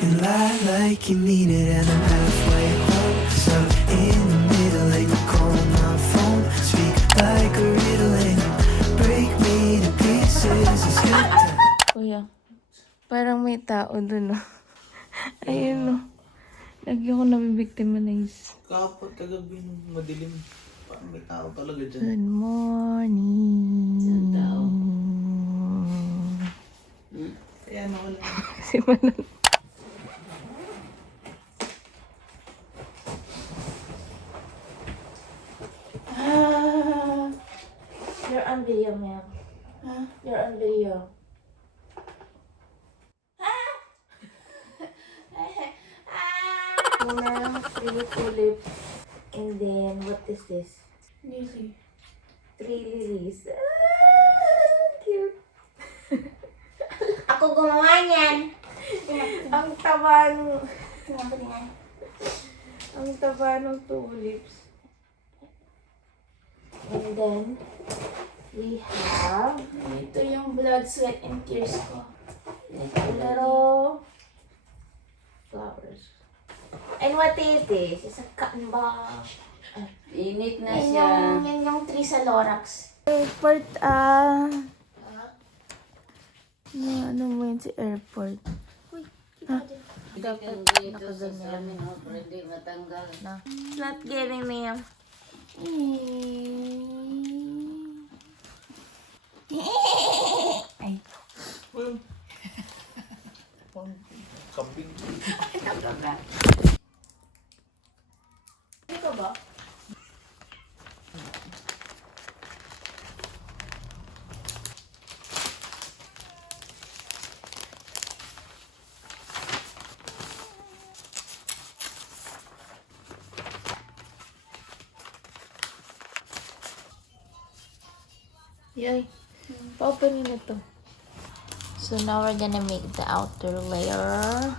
and lie like you mean it, and I'm halfway home. So in the middle, and you call my phone. Speak like a riddle, and you break me to pieces. It's good time. Kuya, parang may tao dun, no? Ayun, no? Lagi ako nabibictimize. Kapag kagabi nung madilim, parang may tao talaga dyan. Good morning. Kaya ano ko lang. Si Manon. You're on video, ma'am. Huh? You're on video. Muna, three tulip. And then, what is this? Lily. 3 lilies. Cute. Ako gumawa niyan. Ang taba ng... Tingnan ko tingnan. Ang taba ng tulips. And then, we have Ito yung blood, sweat, and tears ko. little flowers. And what is this? It's a cotton ball. Init na Yan siya. yung tree sa Lorax. Airport, ano mo yun si airport? Dapat dito sa salamin, oh, pero hindi matanggal. It's not getting me. Ay. Well, kambing. Ito ba? Yay. Pa-openin na to. So now we're gonna make the outer layer.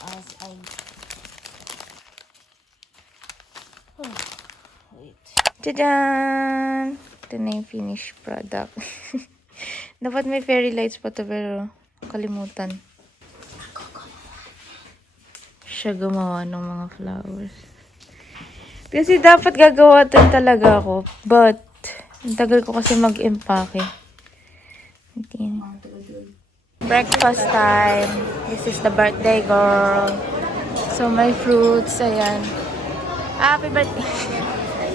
As I... Oh, wait. Tadaan! Ito na yung finished product. Dapat may fairy lights pa to pero kalimutan. Siya gumawa ng mga flowers. Kasi dapat gagawa din talaga ako. But, ang tagal ko kasi mag-empake. Breakfast time. This is the birthday girl. So, my fruits. Ayan. Happy birthday.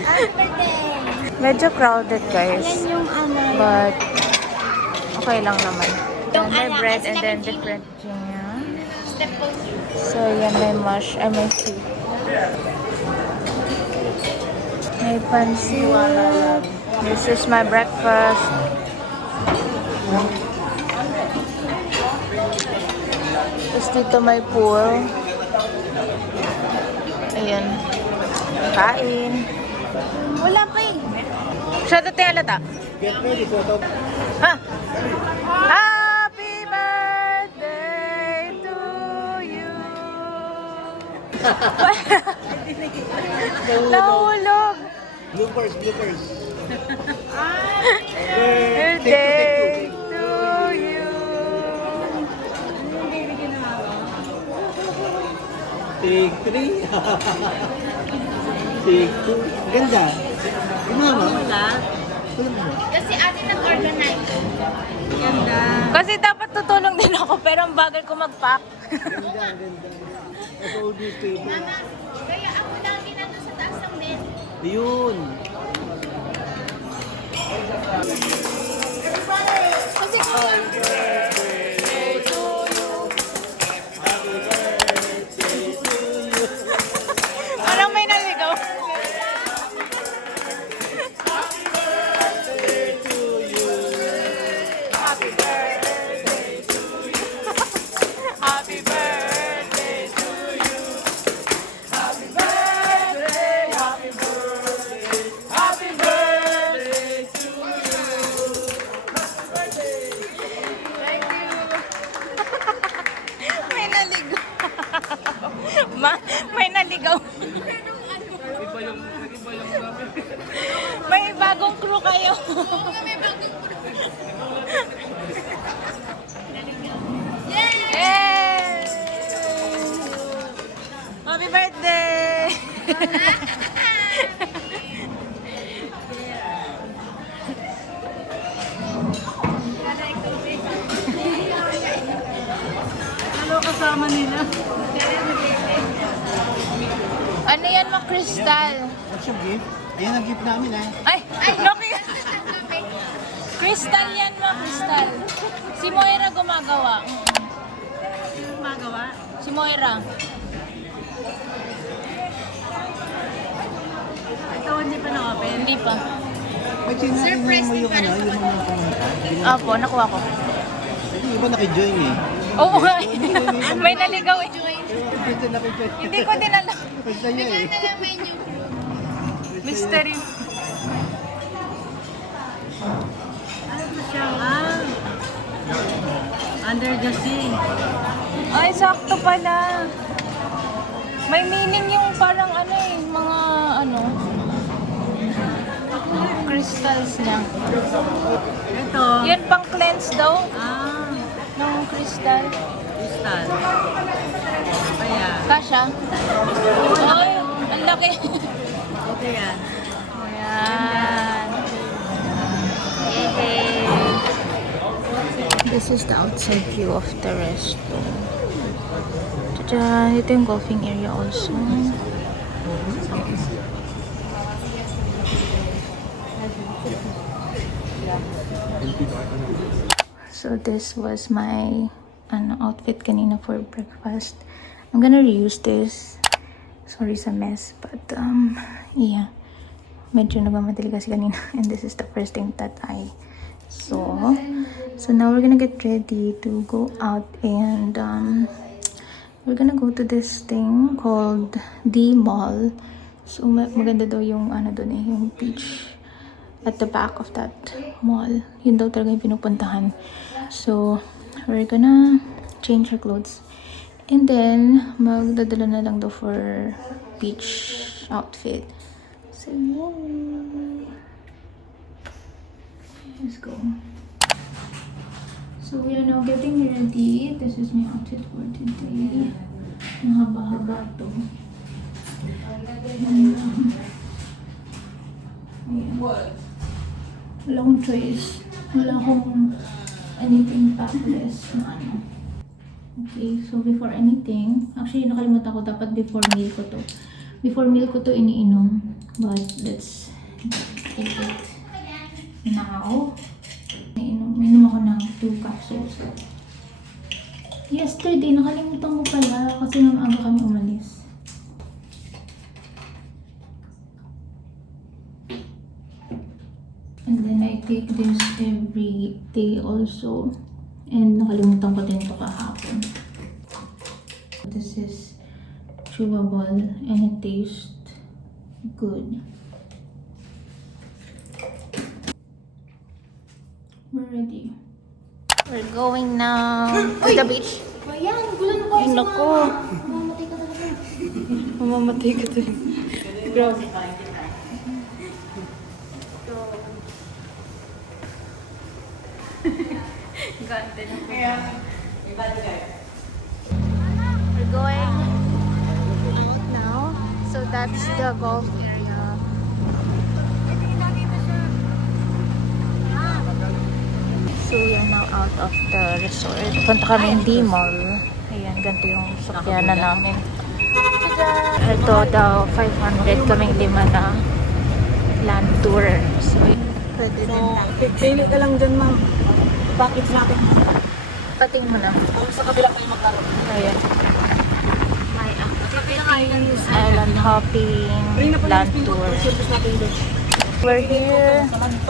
Happy birthday! Medyo crowded, guys. Yan yung But, okay lang naman. Yung May anak, bread kasi and then namin different jam. step po. So, yan may mush. Ay, may soup. May pansit. This is my breakfast. Tapos dito may pool. Ayan. Kain. Wala pa eh. Shout out tayo lata. Get ready for the... Ha? Happy birthday to you. Nahulog. Bloopers, bloopers. Birthday to you. Take 3. Take 2. Ganda. Gumama. Kasi atin nag-organize. Kasi dapat tutulong din ako pero ang bagal ko mag-pack. Ganda, ganda. As old newspaper. Mama, kaya ako lagi nandun sa taas ng net. Yun. Kasi Parang may naligaw. Happy birthday to you. Happy birthday, happy birthday, happy birthday to you. Yay! Happy birthday! Ano kasama nila? Ano yan, mga crystal? What's your gift? Ayan ang gift namin eh. Ay, Loki! Crystal yan, mga crystal. Si Moira gumagawa. Magawa? Si Moira. Ito hindi pa na-open. Hindi pa. Ba't sinabi mo yung ano, yung mga pumunta? Opo, nakuha ko. Yung iba nakijoin eh. Oo nga. May naligaw eh. Basta nakijoin. Hindi ko din alam. Basta niya eh. Mystery. Ano ba siya? Under the sea. Ay, sakto pala. May meaning yung parang ano eh, mga ano, crystals niya. Ito. Yan pang cleanse daw Ah, ng crystal. crystal. Kaya, Kasha? Ay, ang laki. okay yan. Ayan. Yay! This is the outside view of the resto. Tada! Ito yung golfing area also. So this was my outfit kanina for breakfast. I'm gonna reuse this. Sorry sa mess, but yeah. Medyo nagmamadali kasi kanina, and this is the first thing that I saw. So now we're gonna get ready to go out, and we're gonna go to this thing called D Mall. So maganda daw yung doon eh, yung beach at the back of that mall. Yun daw talaga yung pinupuntahan. So we're gonna change our clothes, and then magdadala na lang daw for beach outfit. So let's go. So we are now getting ready. This is my outfit for today. Ang haba-haba to. Ayan. Wala akong choice. Wala akong anything topless na ano. Okay, so before anything, actually nakalimutan ko, dapat before meal ko to. Before meal ko to iniinom. But let's take it now. Minum ako ng 2 capsules. Yesterday, nakalimutan ko pala kasi nang aga kami umalis. And then I take this every day also. And nakalimutan ko din ito kahapon. This is chewable and it tastes good. We're ready. We're going now to the beach. Ayan, gulo na ko. Ay, naku. Mamatay ka talaga. Mamamatay ka din. Grabe. We're going out now. So that's the golf area. So we're now out of the resort. Punta kami yung D-Mall. Ayan, ganito yung sakyanan namin. Ito daw, 500 kaming 5 na land tour. So, pwede din na. Pili ka lang dyan, ma'am. Bakit natin? Pating mo na. Sa kabila kayo magkaroon. Ayan. Island hopping, land tour. We're here.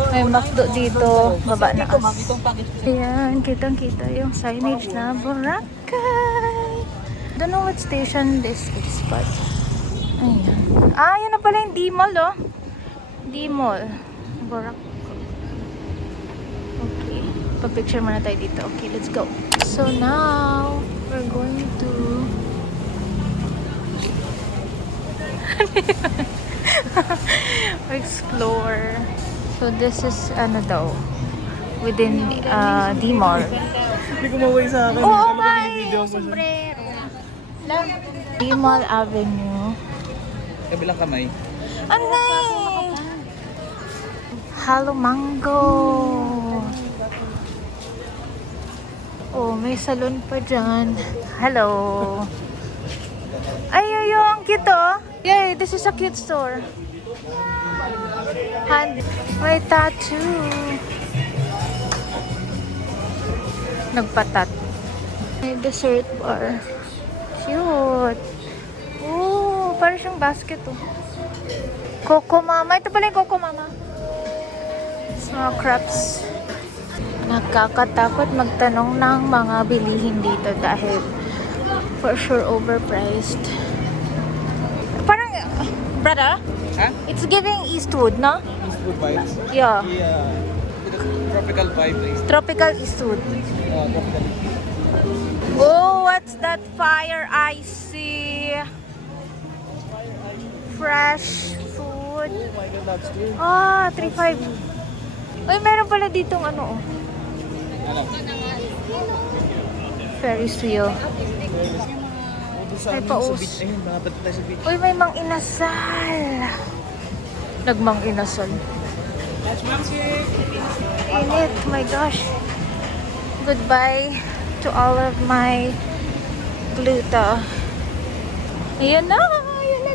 May McDo dito. Baba na us. Ayan, kitang-kita yung signage na Boracay. Don't know what station this is, but ayan. Ah, yan na pala yung D-Mall, oh. D-Mall. Boracay. Okay. Pa-picture muna tayo dito. Okay, let's go. So now, we're going to explore. So So this is ano daw, within D-Mall. Hindi kumaway sa akin. Oo nga eh, sombrero. D-Mall Avenue. Kabilang kamay. Ano eh? Halo Mango. Oh, may salon pa dyan. Hello. Ay, ang cute oh. Yay, this is a cute store. And may tattoo. Nagpatat. May dessert bar. Cute. Oh, parang siyang basket oh. Coco Mama. Ito pala yung Coco Mama. Mga crepes. Nakakatakot magtanong ng mga bilihin dito dahil for sure overpriced. Parang, brother? Ha? It's giving Eastwood, no? Eastwood vibes. Yeah. Yeah. Tropical vibe. Tropical Eastwood. Tropical. Oh, what's that fire I see? Fresh food. Oh my God, that's true. Ah, 3.5. Uy, meron pala ditong ano oh. Ano? Ferris wheel. May paus. Ayun, nakapad tayo sa beach. Uy, may mang inasal. Nagmang inasal. Init, my gosh. Goodbye to all of my gluta. Ayan na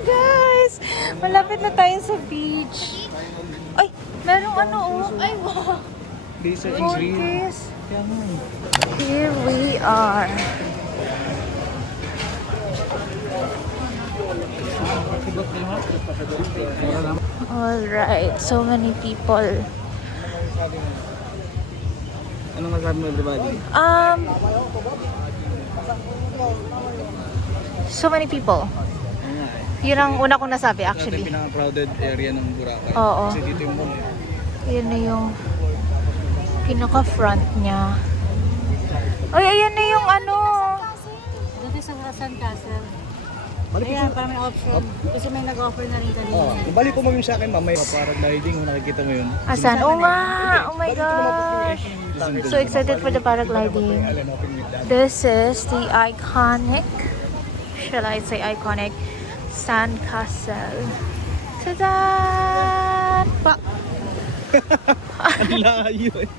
guys. Malapit na tayo sa beach. Ay, merong ano oh. Ay, wow. Laser and green. Monkeys. Kaya mo. Here we are. Alright, so many people. Anong masabi mo, everybody? So many people. Yun ang una kong nasabi Ito actually. yung pinaka-crowded area ng Boracay. Oo. Kasi dito yung mall. Yun na yung pinaka-front niya. Ay, ayan na yung ano. Dito sa San Castle. Ayan, para may option. Kasi may nag-offer na rin kanina. Oh, balik ko mo yung sa akin, mamaya. Paragliding, kung nakikita mo yun. Asan? Oh nga! Oh my gosh! So excited for the paragliding. This is the iconic, shall I say iconic, Sand Castle. Tada! Pa! Ang layo eh.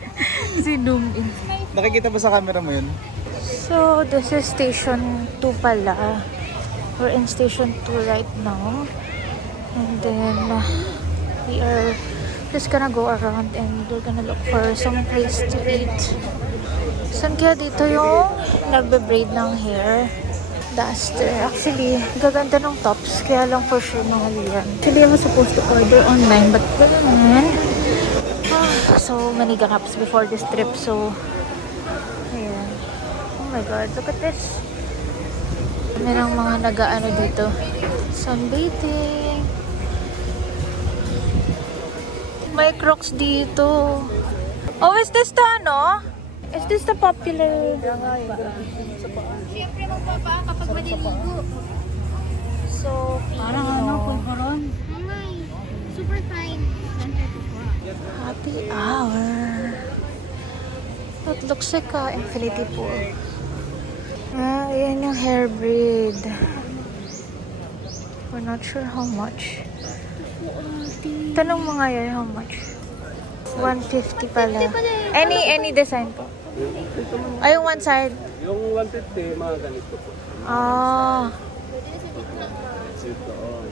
Zoom in. Nakikita ba sa camera mo yun? So, this is station 2 pala. We're in station 2 right now. And then, we are just gonna go around and we're gonna look for some place to eat. Saan kaya dito yung nagbe-braid ng hair? Duster. Actually, gaganda ng tops. Kaya lang for sure mahal yan. Actually, I was supposed to order online but then, so many gaps before this trip. So, ayan. Oh my God, look at this. Merong mga nag-ano dito. Sunbathing. May Crocs dito. Oh, is this the ano? Is this the popular? Siyempre magbaba kapag maliligo. So, Parang ano, pulburon. Mamay, super fine. 134. happy hour. It looks like a infinity pool. Ah, ayan yung hair braid. We're not sure how much. Tanong mo nga yun, how much? 150 pala. Any design po? Ay, yung one side. Yung 150, mga ganito po. Ah. Ito, oh.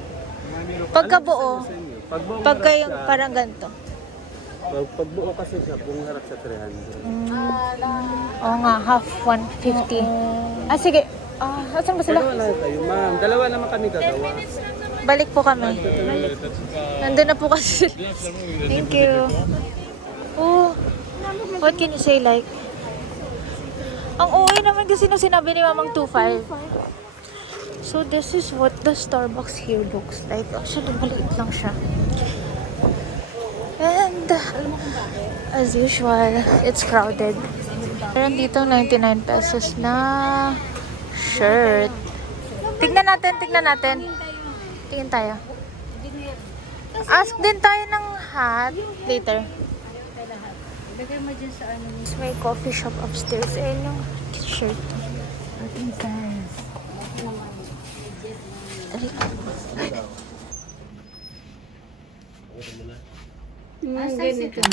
Pagkabuo. Pag buong Pagka harap yung siya, parang ganito. pag buo kasi siya, buong harap sa 300. Oo nga, half 150. Ah, sige. Ah, asan ba sila? Dalawa lang kayo, ma'am. Dalawa naman kami gagawa. Balik po kami. Nandun na po kasi. Thank you. Oh, what can you say like? Ang uwi naman kasi nung sinabi ni Mamang 2.5. So this is what the Starbucks here looks like. Actually, maliit lang siya. And as usual, it's crowded. Meron dito 99 pesos na shirt. Tignan natin. Tingin tayo. Ask din tayo ng hat later. Ilagay mo dyan sa ano. May coffee shop upstairs. Ayun yung shirt. Ating size.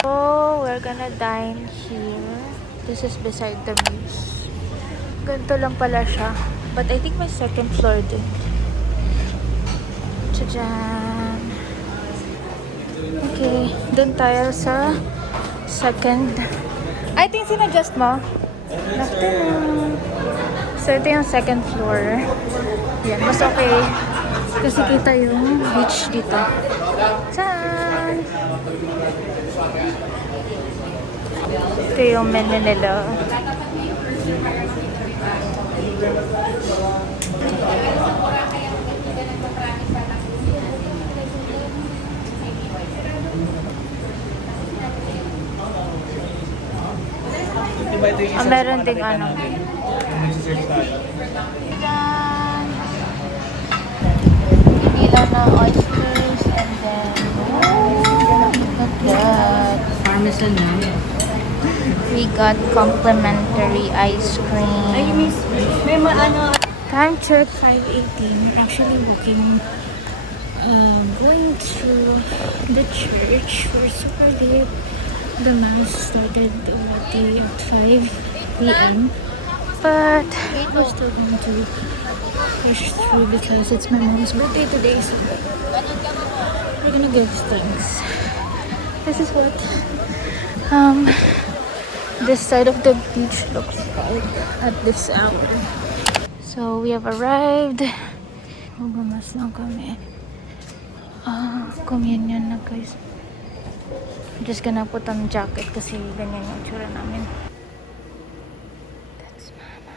So, we're gonna dine here. This is beside the views. Ganito lang pala siya. But I think may second floor din. Tadaan! Okay, dun tayo sa second. I think sinadjust mo. Afternoon. So, ito yung second floor. Yan, mas okay. Kasi kita yung beach dito. Saan? Ito yung menu nila. Diba ito yung Meron ding ano. Nagsisearch tayo. Yan. Pila na oysters and then look at that. Parmesan na. We got complimentary ice cream. Ay, miss. May ano. Time check 5:18. We're actually walking, going to the church. We're super late. The mass started already at 5 p.m. But we're still going to push through because it's my mom's birthday today. So we're gonna give thanks. This is what this side of the beach looks like at this hour. So we have arrived. Magmamas lang kami. Communion na guys. I'm just gonna put on jacket kasi ganyan yung tsura namin. That's mama.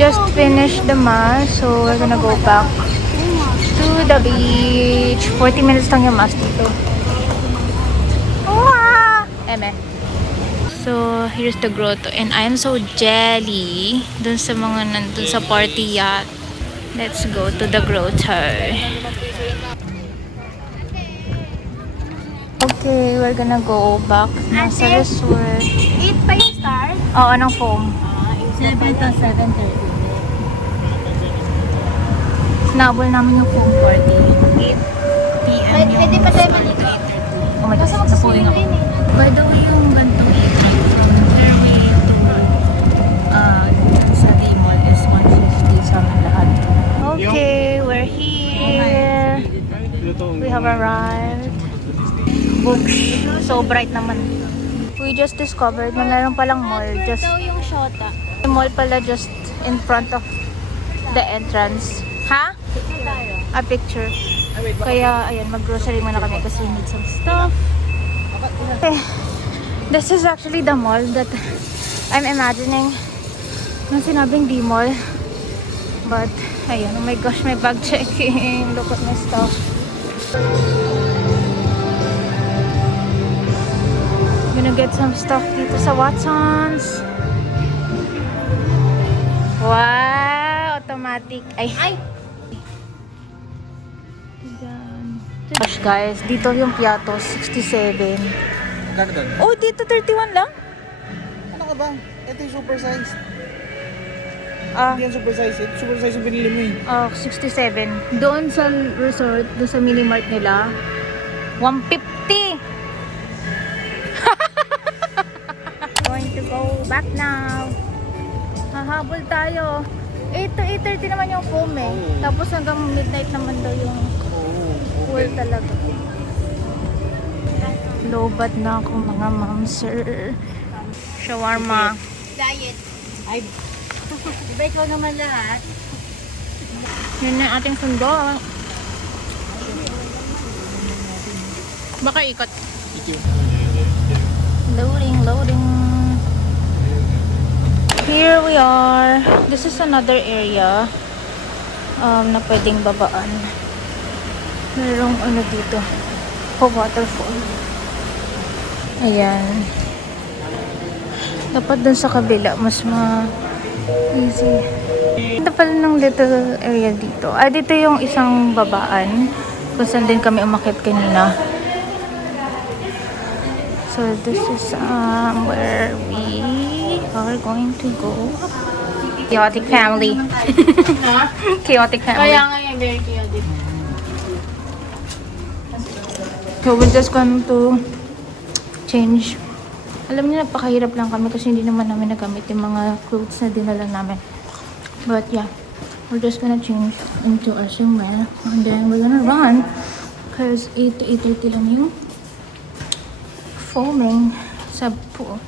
Just finished the mass, so we're gonna go back to the beach. 40 minutes lang yung mass dito. Wow! Eme. So, here's the grotto. And I'm so jelly dun sa mga nandun sa party yacht. Let's go to the grotto. Okay, we're gonna go back na sa resort. 8 pa yung start? Oo, ng foam. 7 to 7:30. Sinabol namin yung foam party. 8 p.m. Pwede pa tayo maligo. Oh my gosh, Kasi napuling ako. din eh. By the way, yung gantong e-trip from Fairway to sa Timol is 150 sa amin lahat. Okay, we're here. We have arrived. Books. So bright naman. We just discovered na meron palang mall. Just daw yung Shota. mall pala just in front of the entrance. Ha? A picture. Kaya, ayan, mag-grocery muna kami kasi we need some stuff. Okay. This is actually the mall that I'm imagining nung sinabing D-Mall. But, ayan, oh my gosh, my bag checking. Look at my stuff. Gonna get some stuff dito sa Watsons. Wow! Automatic. Ay! Gosh guys, dito yung Piatos, 67. Kano doon? Oh, dito 31 lang? Ano ka ba? Ito yung super size. Ah, Hindi yan super size. Ito super size yung binili mo eh. 67. Doon sa resort, doon sa mini-mart nila, 150. Going to go back now. Hahabol tayo. 8 to 8:30 naman yung foam eh. Tapos hanggang midnight naman daw yung pool talaga. Lobat na ako mga ma'am sir. Shawarma. Diet. Ay, diba ikaw naman lahat? Yun na yung ating sundo. Baka ikot. Loading, loading. Here we are. This is another area na pwedeng babaan. Merong ano dito. Waterfall. Ayan. Dapat dun sa kabila mas Easy. Ito pala ng little area dito. Dito yung isang babaan kung saan din kami umakyat kanina. So, this is where we are going to go. Chaotic family. Chaotic family. Kaya nga yung very chaotic. So, we're just going to change. Alam niyo, napakahirap lang kami kasi hindi naman namin nagamit yung mga clothes na dinala namin. But yeah, we're just gonna change into our swimwear and then we're gonna run because 8 to 8:30 lang yung foaming sa pool.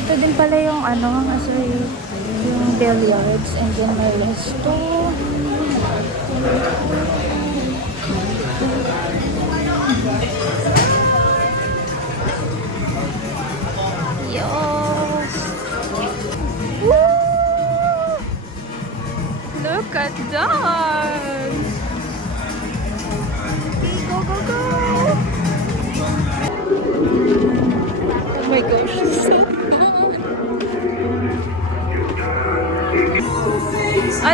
Ito din pala yung yung billiards and then may resto. Yes. Woo! Look at that. Go, go, go. Oh my gosh.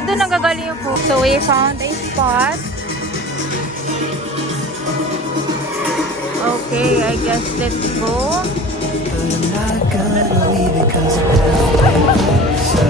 Doon nagagaling yung pool. So we found a spot. Okay, I guess let's go. But I'm not gonna leave it 'cause I'm halfway home. So